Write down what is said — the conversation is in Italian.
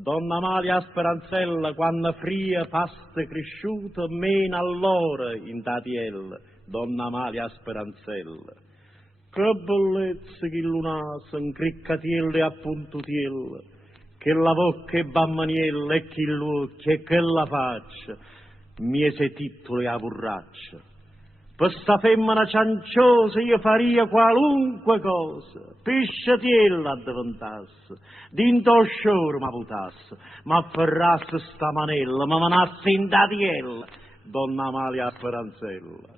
Donna Amalia Speranzella, quando fria pasta cresciuta, mena all'ora in tatiella, Donna Amalia Speranzella. Che bellezza che lunasa, in criccatiella e appuntutiella, che la bocca e bammaniella e che l'occhio e che la faccia, miese titolo e a burraccia. Per sta femmina cianciosa io faria qualunque cosa, pisciatiella addiventasse, dinto sciore ma putasse, ma afferrasse sta manella, ma manasse in tatiella, Donna Amalia Speranzella.